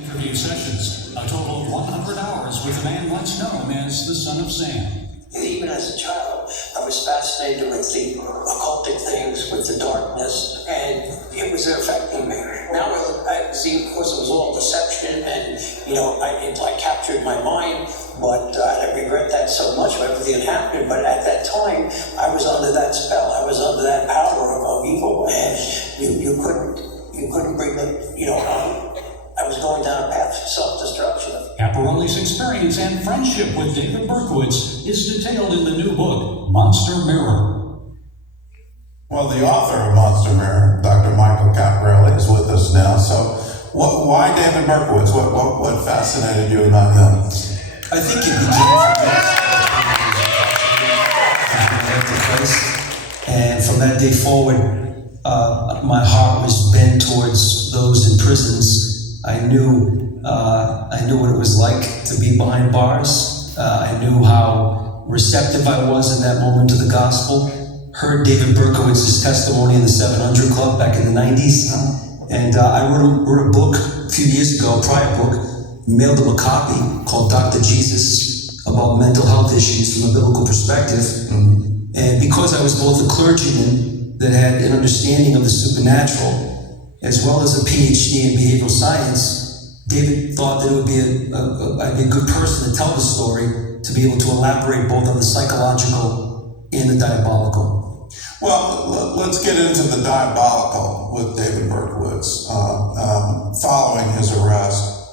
Interview sessions, a total of 100 hours with a man once known as the Son of Sam. Even as a child, I was fascinated with the occultic things, with the darkness, and it was affecting me. Now I see, of course, it was all deception, and it captured my mind. But I regret that so much of everything that happened. But at that time, I was under that spell. I was under that power of evil, and you couldn't bring the I was going down a path of self-destruction. Caparelli's experience and friendship with David Berkowitz is detailed in the new book, Monster Mirror. Well, the author of Monster Mirror, Dr. Michael Caparelli, is with us now. So, why David Berkowitz? What fascinated you about him? I think it began from place, and from that day forward, my heart was bent towards those in prisons. I knew what it was like to be behind bars. I knew how receptive I was in that moment to the gospel. Heard David Berkowitz's testimony in the 700 Club back in the 90s. And I wrote a book a few years ago, a prior book, mailed him a copy called Dr. Jesus, about mental health issues from a biblical perspective. Mm-hmm. And because I was both a clergyman that had an understanding of the supernatural, as well as a PhD in behavioral science, David thought that it would be I'd be a good person to tell the story, to be able to elaborate both on the psychological and the diabolical. Well, let's get into the diabolical with David Berkowitz. Following his arrest,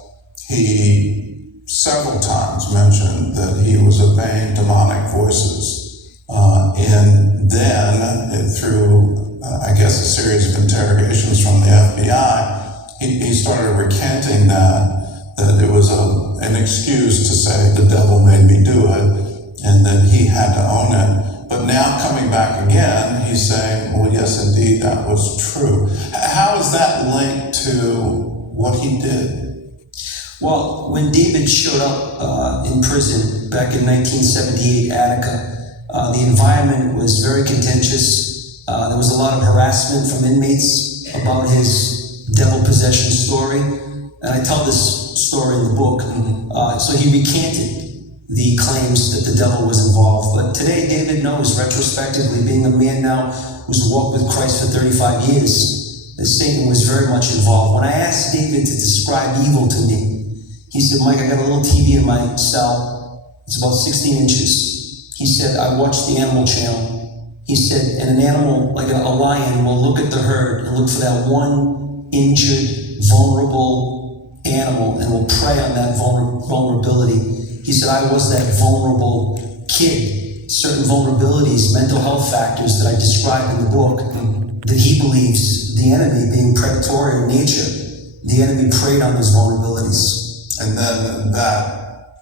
he several times mentioned that he was obeying demonic voices. And then, through I guess a series of interrogations from the FBI, he started recanting that it was an excuse to say the devil made me do it, and that he had to own it. But now coming back again, he's saying, well, yes, indeed, that was true. How is that linked to what he did? Well, when David showed up in prison back in 1978, Attica, the environment was very contentious. There was a lot of harassment from inmates about his devil possession story. And I tell this story in the book. So he recanted the claims that the devil was involved. But today, David knows, retrospectively, being a man now who's walked with Christ for 35 years, that Satan was very much involved. When I asked David to describe evil to me, he said, Mike, I got a little TV in my cell. It's about 16 inches. He said, I watch the Animal Channel. He said, and an animal, like a lion, will look at the herd and look for that one injured, vulnerable animal and will prey on that vulnerability. He said, I was that vulnerable kid. Certain vulnerabilities, mental health factors that I described in the book, that he believes the enemy, being predatory in nature, the enemy preyed on those vulnerabilities. And then that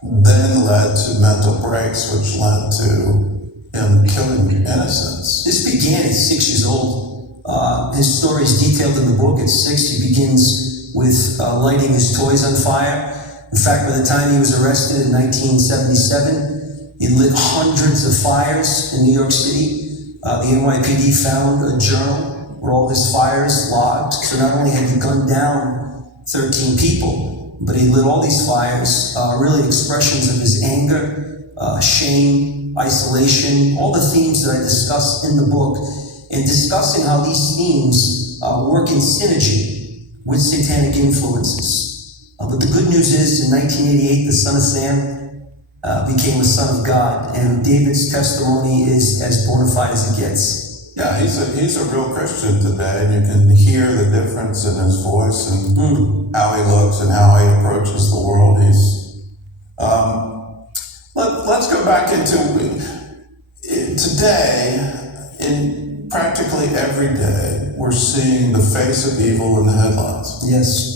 led to mental breaks, which led to him killing innocents. This began at 6 years old. His story is detailed in the book. At 6, he begins with lighting his toys on fire. In fact, by the time he was arrested in 1977, he lit hundreds of fires in New York City. The NYPD found a journal where all his fires logged. So not only had he gunned down 13 people, but he lit all these fires, really expressions of his anger, shame, isolation, all the themes that I discuss in the book, and discussing how these themes work in synergy with satanic influences. But the good news is, in 1988, the Son of Sam became a son of God, and David's testimony is as bona fide as it gets. Yeah, he's a real Christian today, and you can hear the difference in his voice and how he looks and how he approaches the world. Let's go back into today. In practically every day, we're seeing the face of evil in the headlines. Yes.